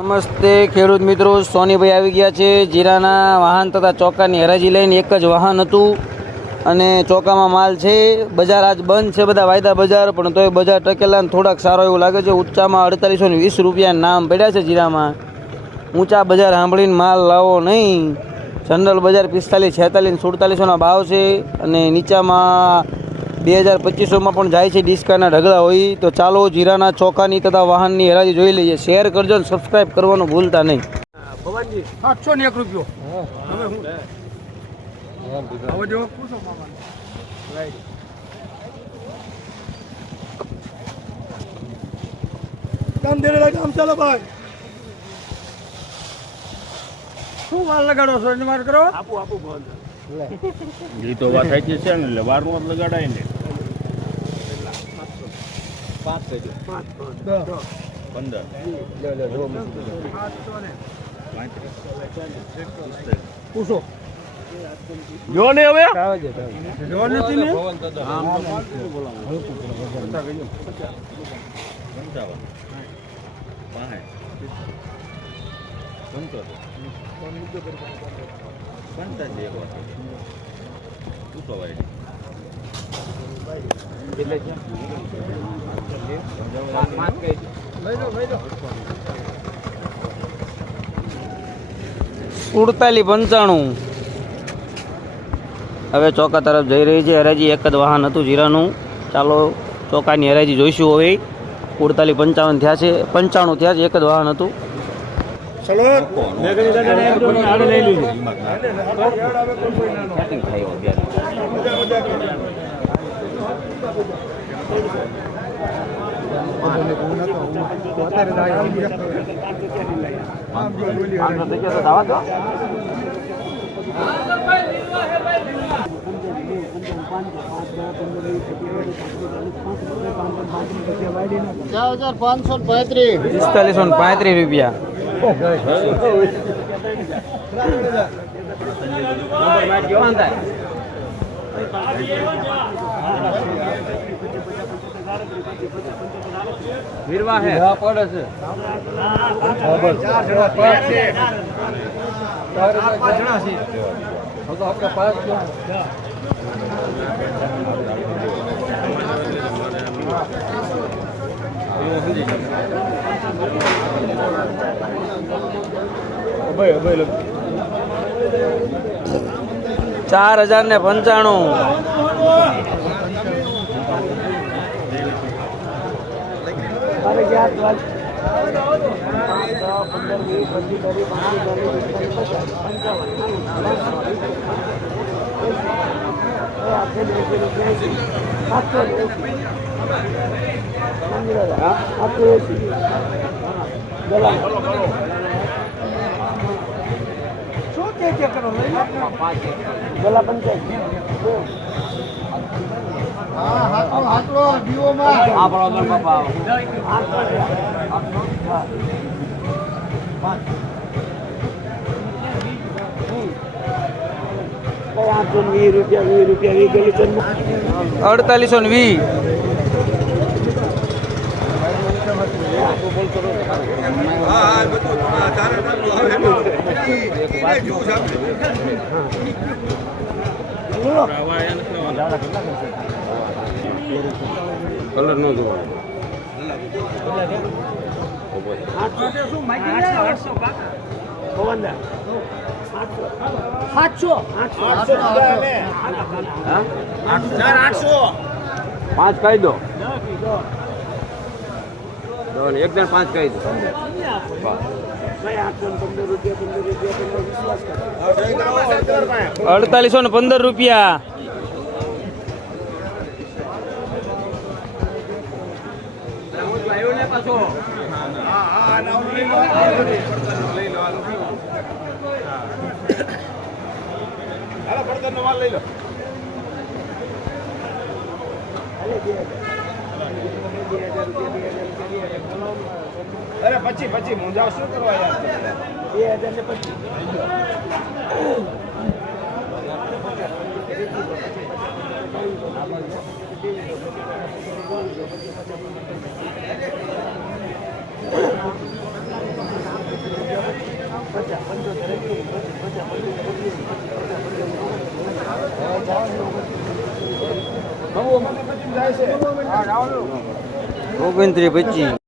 નમસ્તે ખેડૂત મિત્રો, સોનીભાઈ આવી ગયા છે જીરાના વાહન તથા ચોકાની હરાજી લઈને. એક જ વાહન હતું અને ચોકામાં માલ છે. બજાર આજ બંધ છે, બધા વાયદા બજાર, પણ તોય બજાર ટકેલા થોડાક સારો એવું લાગે છે. ઊંચામાં 4820 રૂપિયા નામ પડ્યા છે જીરામાં. ઊંચા બજાર સાંભળીને માલ લાવો નહીં. જનરલ બજાર 45, 46, 4700ના ભાવ છે અને નીચામાં 2025માં પણ જાય છે. ડિસ્કાના ઢગલા હોય તો ચાલો જીરાના ચોખાની તથા વાહનની હરાજી જોઈ લઈએ. શેર કરજો અને સબસ્ક્રાઈબ કરવાનું ભૂલતા નહીં. 701 રૂપિયો. કામ દેરેલા કામ ચાલો ભાઈ. શું માલ લગાડો છો? એને માર કરો. આપું બંધ. ઈ તો વાત સાચી છે ને, એટલે વારનું જ લગાડાય ને. 5 કહેજો. 5 15 પૂછો. જો ને હવે જો નથી ને. સુડતાલી 95. હવે ચોકા તરફ જઈ રહી છે હરાજી. એક જ વાહન હતું જીરાનું. ચાલો ચોકાની હરાજી જોઈશું. હવે 48-55 થયા છે, 95 થયા છે. એક જ વાહન હતું. ચલો રૂપિયા. વિરવા હે પડે છે. આપણે 4095. શું કે કરો હાથલો દીવોમાં આપણો બાપા 4820. કલર નો જોવો. 5 કહી દો. 1 ને 5 કહી દો. 4815 રૂપિયા. અરે પછી મુંજાવ શું કરવા યાર? 2025. જાય છે. હા, રાવણ. 29-25